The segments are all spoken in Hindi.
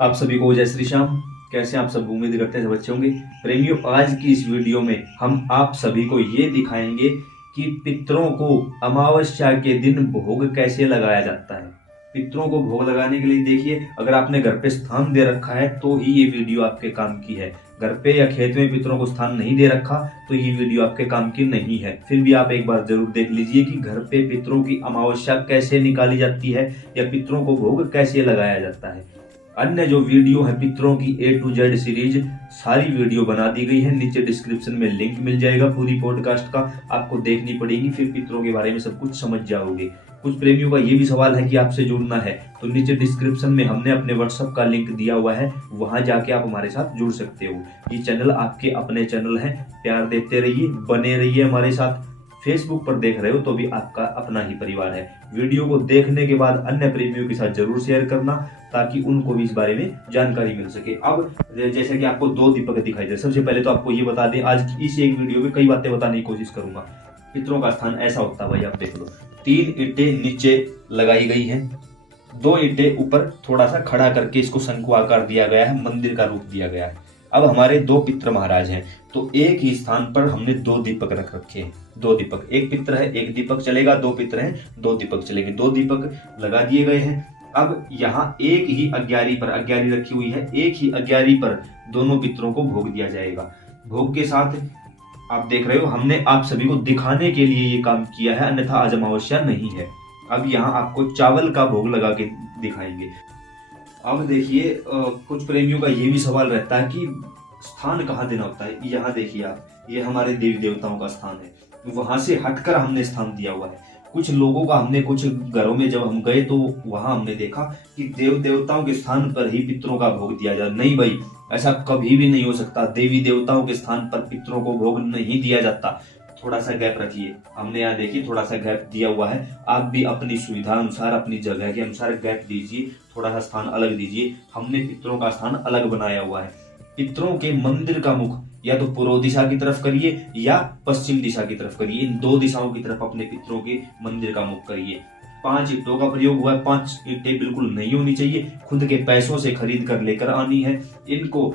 आप सभी को जय श्री श्याम। कैसे आप सब, उम्मीद करते हैं सब अच्छे होंगे। प्रेमियों, आज की इस वीडियो में हम आप सभी को ये दिखाएंगे कि पितरों को अमावस्या के दिन भोग कैसे लगाया जाता है। पितरों को भोग लगाने के लिए देखिए, अगर आपने घर पे स्थान दे रखा है तो ही ये वीडियो आपके काम की है। घर पे या खेत में पितरों को स्थान नहीं दे रखा तो ये वीडियो आपके काम की नहीं है। फिर भी आप एक बार जरूर देख लीजिए कि घर पे पितरों की अमावस्या कैसे निकाली जाती है या पितरों को भोग कैसे लगाया जाता है। अन्य जो वीडियो है पितरों की A to Z सीरीज, सारी वीडियो बना दी गई है। नीचे डिस्क्रिप्शन में लिंक मिल जाएगा पूरी पॉडकास्ट का, आपको देखनी पड़ेगी, फिर पितरों के बारे में सब कुछ समझ जाओगे। कुछ प्रेमियों का ये भी सवाल है कि आपसे जुड़ना है तो नीचे डिस्क्रिप्शन में हमने अपने व्हाट्सएप का लिंक दिया हुआ है, वहां जाके आप हमारे साथ जुड़ सकते हो। ये चैनल आपके अपने चैनल है, प्यार देते रहिए, बने रहिए हमारे साथ। फेसबुक पर देख रहे हो तो भी आपका अपना ही परिवार है। वीडियो को देखने के बाद अन्य प्रेमियों के साथ जरूर शेयर करना ताकि उनको भी इस बारे में जानकारी मिल सके। अब जैसे कि आपको दो दीपक दिखाई दे, सबसे पहले तो आपको ये बता दें, आज की इस एक वीडियो में कई बातें बताने की कोशिश करूंगा। पितरों का स्थान ऐसा होता है भाई, आप देख लो, 3 ईंटें नीचे लगाई गई हैं, 2 ईंटें ऊपर थोड़ा सा खड़ा करके इसको शंकु आकार दिया गया है, मंदिर का रूप दिया गया है। अब हमारे 2 पितृ महाराज हैं तो एक ही स्थान पर हमने 2 दीपक रख रखे हैं। 2 दीपक, एक पितृ है 1 दीपक चलेगा, 2 पितृ हैं 2 दीपक चलेंगे। 2 दीपक लगा दिए गए हैं। अब यहाँ एक ही अग्यारी पर, अग्यारी रखी हुई है, एक ही अग्यारी पर दोनों पितरों को भोग दिया जाएगा। भोग के साथ आप देख रहे हो, हमने आप सभी को दिखाने के लिए ये काम किया है, अन्यथा आज अमावस्या नहीं है। अब यहाँ आपको चावल का भोग लगा के दिखाएंगे। अब देखिए, कुछ प्रेमियों का ये भी सवाल रहता है कि स्थान कहाँ देना होता है। यहाँ देखिए आप, ये हमारे देवी देवताओं का स्थान है, वहां से हटकर हमने स्थान दिया हुआ है। कुछ लोगों का, हमने कुछ घरों में जब हम गए तो वहां हमने देखा कि देव देवताओं के स्थान पर ही पितरों का भोग दिया जाए। नहीं भाई, ऐसा कभी भी नहीं हो सकता। देवी देवताओं के स्थान पर पितरों को भोग नहीं दिया जाता। थोड़ा सा गैप रखिए, हमने यहाँ देखिए थोड़ा सा गैप दिया हुआ है। आप भी अपनी सुविधा अनुसार, अपनी जगह के अनुसार गैप दीजिए, थोड़ा सा स्थान अलग दीजिए। हमने पितरों का स्थान अलग बनाया हुआ है। पितरों के मंदिर का मुख या तो पूर्व दिशा की तरफ करिए या पश्चिम दिशा की तरफ करिए। इन 2 दिशाओं की तरफ अपने पितरों के मंदिर का मुख करिए। 5 ईंटों का प्रयोग हुआ है। 5 ईंटें बिल्कुल नहीं होनी चाहिए, खुद के पैसों से खरीद कर लेकर आनी है। इनको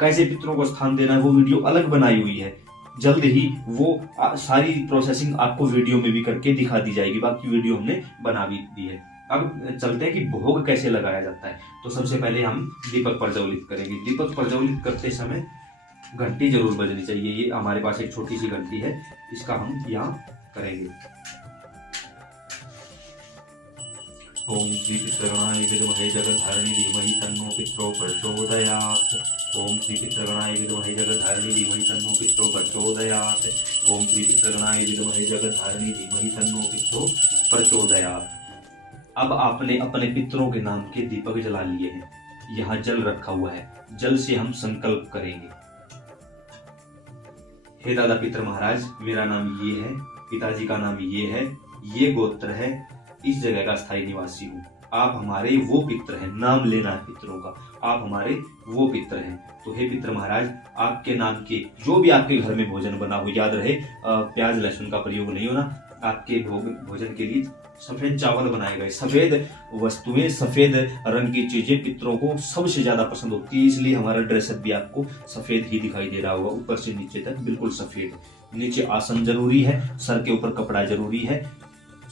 कैसे पितरों को स्थान देना है वो वीडियो अलग बनाई हुई है। जल्द ही वो सारी प्रोसेसिंग आपको वीडियो में भी करके दिखा दी जाएगी। बाकी वीडियो हमने बना भी दी है। अब चलते हैं कि भोग कैसे लगाया जाता है। तो सबसे पहले हम दीपक प्रज्वलित करेंगे। दीपक प्रज्वलित करते समय घंटी जरूर बजनी चाहिए। ये हमारे पास एक छोटी सी घंटी है, इसका हम यहाँ करेंगे। ओम श्री पितृगणाय विद्महे जगद्धारिणी धीमहि तन्नो पितरो प्रचोदयात्। ओम श्री पितृगणाय विद्महे जगद्धारिणी धीमहि तन्नो पितरो प्रचोदयात्। ओम श्री पितृगणाय विद्महे जगद्धारिणी धीमहि तन्नो पितरो प्रचोदयात्। अब आपने अपने पितरों के नाम के दीपक जला लिए हैं। यहाँ जल रखा हुआ है, जल से हम संकल्प करेंगे। हे दादा पितर महाराज, मेरा नाम ये है, पिताजी का नाम ये है, ये गोत्र है, इस जगह का स्थायी निवासी हूँ। आप हमारे वो पितर हैं, नाम लेना है पितरों का, आप हमारे वो पितर हैं। तो हे पितर महाराज, आपके नाम के जो भी आपके घर में भोजन बना हो, याद रहे प्याज लहसुन का प्रयोग नहीं होना। आपके भोजन के लिए सफेद चावल बनाए गए। सफेद वस्तुएं, सफेद रंग की चीजें पितरों को सबसे ज्यादा पसंद होती है, इसलिए हमारा ड्रेसअप भी आपको सफेद ही दिखाई दे रहा होगा, ऊपर से नीचे तक बिल्कुल सफेद। नीचे आसन जरूरी है, सर के ऊपर कपड़ा जरूरी है।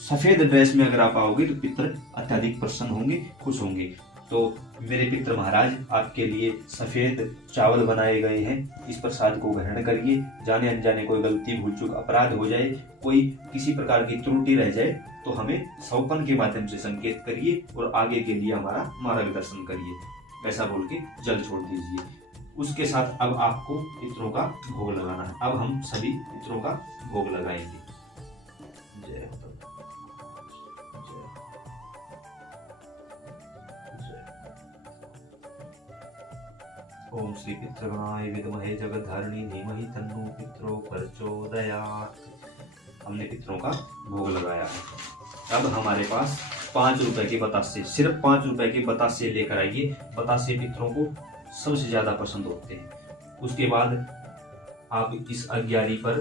सफेद ड्रेस में अगर आप आओगे तो पितर अत्यधिक प्रसन्न होंगे, खुश होंगे। तो मेरे पितर महाराज, आपके लिए सफेद चावल बनाए गए हैं, इस प्रसाद को ग्रहण करिए। जाने अनजाने कोई गलती, भूल चूक, अपराध हो जाए, कोई किसी प्रकार की त्रुटि रह जाए तो हमें सौपन के माध्यम से संकेत करिए और आगे के लिए हमारा मार्गदर्शन करिए। ऐसा बोल के जल छोड़ दीजिए। उसके साथ अब आपको पितरों का भोग लगाना है। अब हम सभी पितरों का भोग लगाएंगे। जय हो। ओम श्री पितृगणाय विद्महे जगद्धारिणी धीमहि तन्नो पितरो प्रचोदयात्। हमने पितरों का भोग लगाया है। अब हमारे पास 5 रुपए के बतासे, सिर्फ 5 रुपए के बतासे लेकर आइए। बतासे पितरों को सबसे ज्यादा पसंद होते हैं। उसके बाद आप इस अग्यारी पर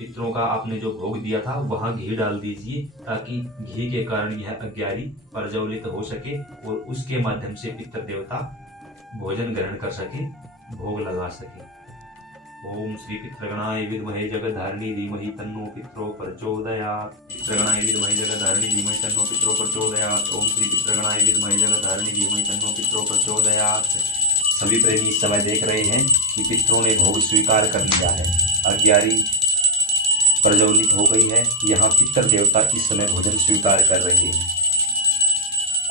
पितरों का आपने जो भोग दिया था वहां घी डाल दीजिए, ताकि घी के कारण यह अज्ञारी प्रज्वलित हो सके और उसके माध्यम से पितृ देवता भोजन ग्रहण कर सके, भोग लगा सके। ओम श्री पितृगणाय विद्महे जगद्धारिणी धीमहि तन्नो पितरो प्रचोदयात्। पितृगणाय विद्महे जगद्धारिणी धीमहि तन्नो पितरो प्रचोदयात्। ओम श्री पितृगणाय विद्महे जगद्धारिणी धीमहि तन्नो पितरो प्रचोदयात्। सभी प्रेमी इस समय देख रहे हैं कि पितरों ने भोग स्वीकार कर लिया है, अज्ञारी प्रज्वलित हो गई है। यहाँ पितृ देवता इस समय भोजन स्वीकार कर रहे हैं।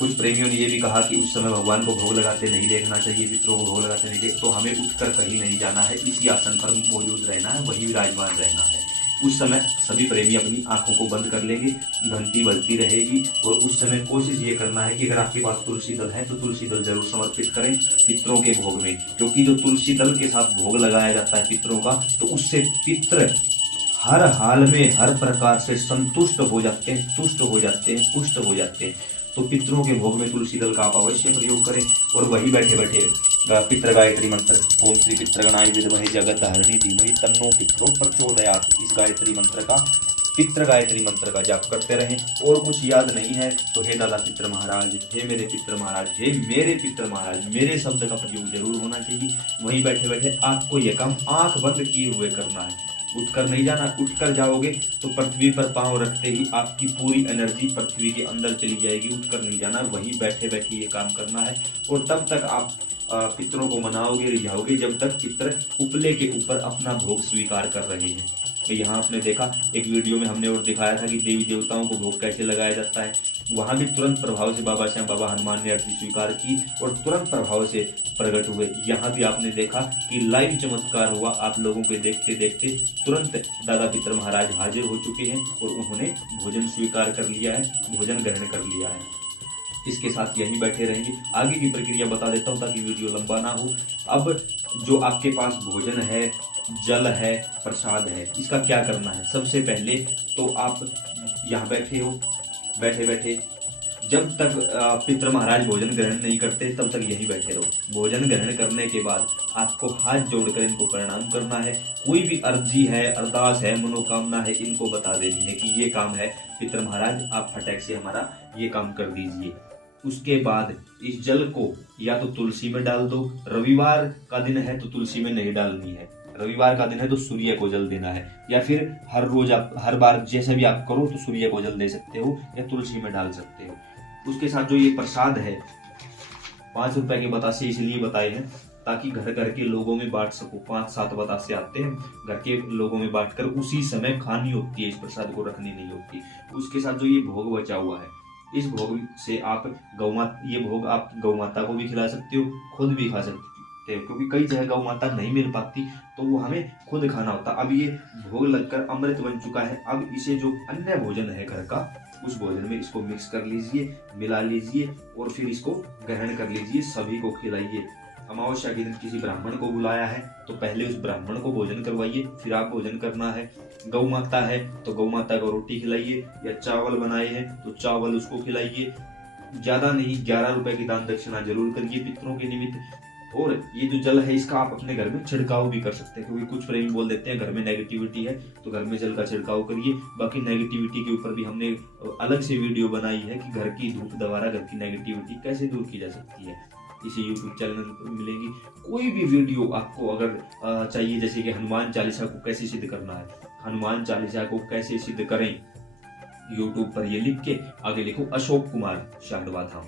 कुछ प्रेमियों ने ये भी कहा कि उस समय भगवान को भोग लगाते नहीं देखना चाहिए, पितरों को भोग लगाते नहीं देख, तो हमें उठकर कहीं नहीं जाना है, इसी आसन पर मौजूद रहना है, वही विराजमान रहना है। उस समय सभी प्रेमी अपनी आंखों को बंद कर लेंगे, घंटी बजती रहेगी और उस समय कोशिश ये करना है कि अगर आपके पास तुलसी दल है तो तुलसी दल जरूर समर्पित करें पितरों के भोग में, क्योंकि जो तुलसी दल के साथ भोग लगाया जाता है पितरों का, तो उससे पितृ हर हाल में हर प्रकार से संतुष्ट हो जाते हैं, तुष्ट हो जाते हैं, पुष्ट हो जाते हैं। तो पितरों के भोग में तुलसी दल का आप अवश्य प्रयोग करें और वही बैठे बैठे पितृ गायत्री मंत्र ओम श्री पितृगणाय विद्महे जगद्धारिणी धीमहि तन्नो पितरो प्रचोदयात्, इस गायत्री मंत्र का, पितृ गायत्री मंत्र का जाप करते रहें। और कुछ याद नहीं है तो हे दादा पितृ महाराज, हे मेरे पितृ महाराज, हे मेरे पितृ महाराज, मेरे शब्द का प्रयोग जरूर होना चाहिए। वहीं बैठे बैठे आपको यह काम आंख बंद किए हुए करना है, उठकर नहीं जाना। उठकर जाओगे तो पृथ्वी पर पांव रखते ही आपकी पूरी एनर्जी पृथ्वी के अंदर चली जाएगी, उठकर नहीं जाना, वहीं बैठे बैठे ये काम करना है। और तब तक आप पितरों को मनाओगे, रिझाओगे जब तक पितर उपले के ऊपर अपना भोग स्वीकार कर रहे हैं। तो यहाँ आपने देखा एक वीडियो में हमने और दिखाया था कि देवी देवताओं को भोग कैसे लगाया जाता है, वहां भी तुरंत प्रभाव से बाबा श्याम बाबा हनुमान ने आरती स्वीकार की और तुरंत प्रभाव से प्रकट हुए। यहाँ भी आपने देखा कि लाइव चमत्कार हुआ, आप लोगों के देखते देखते तुरंत दादा पितर महाराज हाजिर हो चुके हैं और उन्होंने भोजन स्वीकार कर लिया है, भोजन ग्रहण कर लिया है। इसके साथ यहीं बैठे रहेंगे। आगे की प्रक्रिया बता देता हूँ ताकि वीडियो लंबा ना हो। अब जो आपके पास भोजन है, जल है, प्रसाद है, इसका क्या करना है? सबसे पहले तो आप यहाँ बैठे हो, बैठे बैठे जब तक पितृ महाराज भोजन ग्रहण नहीं करते तब तक यहीं बैठे रहो। भोजन ग्रहण करने के बाद आपको हाथ जोड़कर इनको प्रणाम करना है। कोई भी अर्जी है, अरदास है, मनोकामना है, इनको बता देनी है कि ये काम है पितृ महाराज, आप फटाक से हमारा ये काम कर दीजिए। उसके बाद इस जल को या तो तुलसी में डाल दो, रविवार का दिन है तो तुलसी में नहीं डालनी है, रविवार का दिन है तो सूर्य को जल देना है, या फिर हर रोज आप हर बार जैसे भी आप करो तो सूर्य को जल दे सकते हो या तुलसी में डाल सकते हो। उसके साथ जो ये प्रसाद है 5 रुपए के बतासे इसलिए बताए हैं ताकि घर घर के लोगों में बांट सको। 5-7 बतासे आते हैं, घर के लोगों में बांटकर उसी समय खानी होती है, इस प्रसाद को रखनी नहीं होती। उसके साथ जो ये भोग बचा हुआ है, इस भोग से आप ये भोग आप गौ माता को भी खिला सकते हो, खुद भी खा सकते हो, क्योंकि कई जगह गौ माता नहीं मिल पाती तो वो हमें खुद खाना होता। अब ये भोग लगकर अमृत बन चुका है। अब इसे जो अन्य भोजन है घर का, उस भोजन में इसको मिक्स कर लीजिए, मिला लीजिए और फिर इसको ग्रहण कर लीजिए, सभी को खिलाइए। अमावस्या के दिन किसी ब्राह्मण को बुलाया है तो पहले उस ब्राह्मण को भोजन करवाइए, फिर आप भोजन करना है। गौ माता है तो गौ माता को रोटी खिलाइए, या चावल बनाए हैं तो चावल उसको खिलाइए। ज्यादा नहीं, 11 रुपए की दान दक्षिणा जरूर करिए पितरों के निमित्त। और ये जो जल है इसका आप अपने घर में छिड़काव भी कर सकते हैं, क्योंकि कुछ प्रेमी बोल देते हैं घर में नेगेटिविटी है तो घर में जल का छिड़काव करिए। बाकी नेगेटिविटी के ऊपर भी हमने अलग से वीडियो बनाई है कि घर की धूप द्वारा घर की नेगेटिविटी कैसे दूर की जा सकती है, इसी YouTube चैनल पर मिलेगी। कोई भी वीडियो आपको अगर चाहिए, जैसे कि हनुमान चालीसा को कैसे सिद्ध करना है, हनुमान चालीसा को कैसे सिद्ध करें, YouTube पर ये लिख के आगे लिखो अशोक कुमार शांडवा धाम,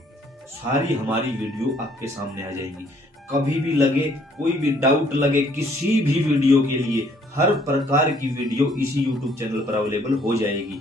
सारी हमारी वीडियो आपके सामने आ जाएगी। कभी भी लगे, कोई भी डाउट लगे किसी भी वीडियो के लिए, हर प्रकार की वीडियो इसी YouTube चैनल पर अवेलेबल हो जाएगी।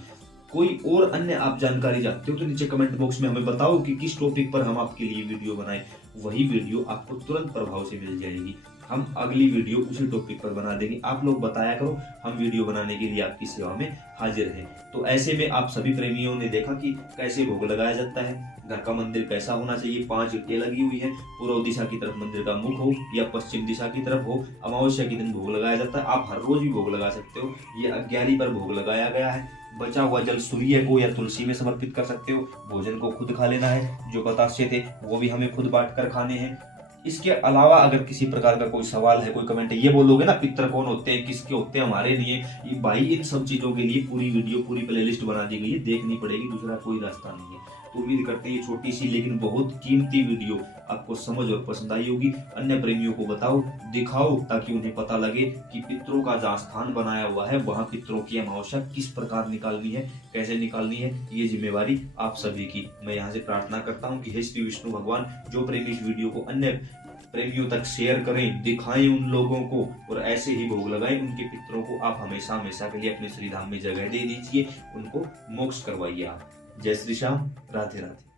कोई और अन्य आप जानकारी चाहते हो तो नीचे कमेंट बॉक्स में हमें बताओ कि किस टॉपिक पर हम आपके लिए वीडियो बनाएं, वही वीडियो आपको तुरंत प्रभाव से मिल जाएगी। हम अगली वीडियो उसी टॉपिक पर बना देंगे। आप लोग बताया करो, हम वीडियो बनाने के लिए आपकी सेवा में हाजिर हैं। तो ऐसे में आप सभी प्रेमियों ने देखा कि कैसे भोग लगाया जाता है, घर का मंदिर कैसा होना चाहिए। 5 ईंटें लगी हुई है, पूर्व दिशा की तरफ मंदिर का मुख हो या पश्चिम दिशा की तरफ हो। अमावस्या के दिन भोग लगाया जाता है, आप हर रोज भी भोग लगा सकते हो। ये 11 पर भोग लगाया गया है। बचा हुआ जल सूर्य को या तुलसी में समर्पित कर सकते हो। भोजन को खुद खा लेना है, जो बतासे थे वो भी हमें खुद बांट कर खाने हैं। इसके अलावा अगर किसी प्रकार का कोई सवाल है, कोई कमेंट है, ये बोलोगे ना पितर कौन होते हैं, किसके होते हैं, हमारे लिए, ये भाई इन सब चीजों के लिए पूरी वीडियो, पूरी प्लेलिस्ट बना दी गई है, देखनी पड़ेगी, दूसरा कोई रास्ता नहीं है। तो उम्मीद करते हैं ये छोटी सी लेकिन बहुत कीमती वीडियो आपको समझ और पसंद आई होगी। अन्य प्रेमियों को बताओ, दिखाओ, ताकि उन्हें पता लगे कि पितरों का जहाँ स्थान बनाया हुआ है वहां पितरों की अमावस्या किस प्रकार निकालनी है, कैसे निकालनी है, ये जिम्मेवारी आप सभी की। मैं यहाँ से प्रार्थना करता हूँ कि हे श्री विष्णु भगवान, जो प्रेमी इस वीडियो को अन्य प्रेमियों तक शेयर करें, दिखाएं उन लोगों को, और ऐसे ही भोग लगाएं उनके पितरों को। आप हमेशा हमेशा के लिए अपने श्री धाम में जगह दे दीजिए, उनको मोक्ष करवाइए आप। जय श्री श्याम, राधे राधे।